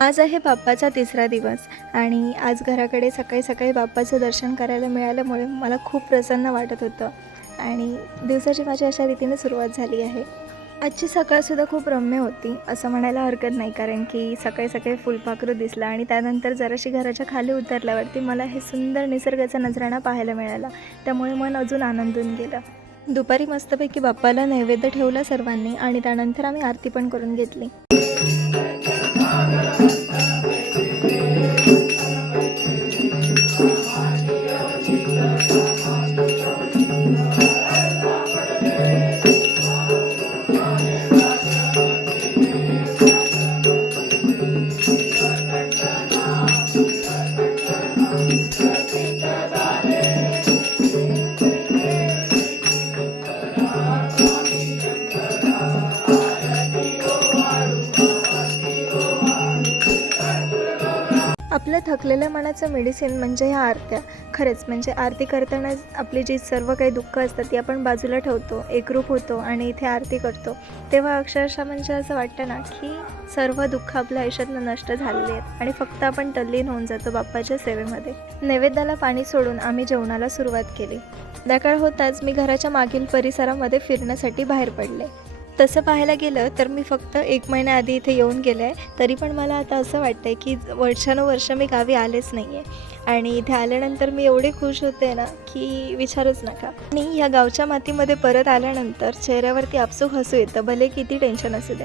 आज आहे बाप्पाचा तिसरा दिवस आणि आज घराकडे सकाळी सकाळी बाप्पाचं दर्शन करायला मिळाल्यामुळे मला खूप प्रसन्न वाटत होतं आणि दिवसाची माझ्या अशा रीतीने सुरुवात झाली आहे. आजची सकाळसुद्धा खूप रम्य होती असं म्हणायला हरकत नाही, कारण की सकाळी सकाळी फुलपाखरू दिसला आणि त्यानंतर जराशी घराच्या खाली उतरल्यावरती मला हे सुंदर निसर्गाचा नजराणा पाहायला मिळाला. त्यामुळे मन अजून आनंदून गेलं. दुपारी मस्तपैकी बाप्पाला नैवेद्य ठेवला सर्वांनी आणि त्यानंतर आम्ही आरती पण करून घेतली. आपल्या थकलेल्या मनाचं मेडिसिन म्हणजे ह्या आरत्या. खरंच म्हणजे आरती करताना आपली जी सर्व काही दुःख असतात ती आपण बाजूला ठेवतो, एकरूप होतो आणि इथे आरती करतो. तेव्हा अक्षरशः म्हणजे असं वाटतं ना की सर्व दुःख आपल्या आयुष्यातनं नष्ट झालेले आहेत आणि फक्त आपण तल्लीन होऊन जातो बाप्पाच्या सेवेमध्ये. नैवेद्याला पाणी सोडून आम्ही जेवणाला सुरुवात केली. सकाळ होताच मी घराच्या मागील परिसरामध्ये फिरण्यासाठी बाहेर पडले. तसं पाहायला गेलं तर मी फक्त 1 महिन्याआधी इथे येऊन गेले आहे, तरी पण मला आता असं वाटतं आहे की वर्षानुवर्ष मी गावी आलेच नाही आहे आणि इथे आल्यानंतर मी एवढे खुश होते ना की विचारूच नका. आणि या गावच्या मातीमध्ये परत आल्यानंतर चेहऱ्यावरती आपसूक हसू येतं, भले किती टेन्शन असू दे.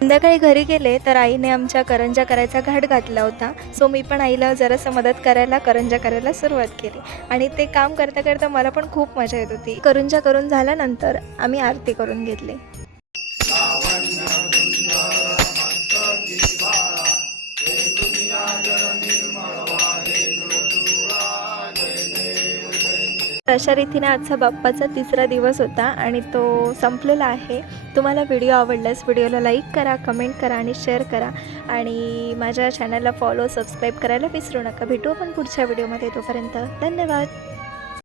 संध्याकाळी घरी गेले तर आईने आमच्या करंज्या करायचा घाट घातला होता. सो मी पण आईला जरासं मदत करायला करंज्या करायला सुरुवात केली आणि ते काम करता करता मला पण खूप मजा येत होती. करंज्या करून झाल्यानंतर आम्ही आरती करून घेतली. अशा रीतीने आजचा बाप्पाचा तिसरा दिवस होता आणि तो संपलेला आहे. तुम्हाला व्हिडिओ आवडल्यास व्हिडिओला लाईक करा, कमेंट करा आणि शेअर करा आणि माझ्या चॅनलला फॉलो, सबस्क्राईब करायला विसरू नका. भेटू आपण पुढच्या व्हिडिओमध्ये. तोपर्यंत धन्यवाद.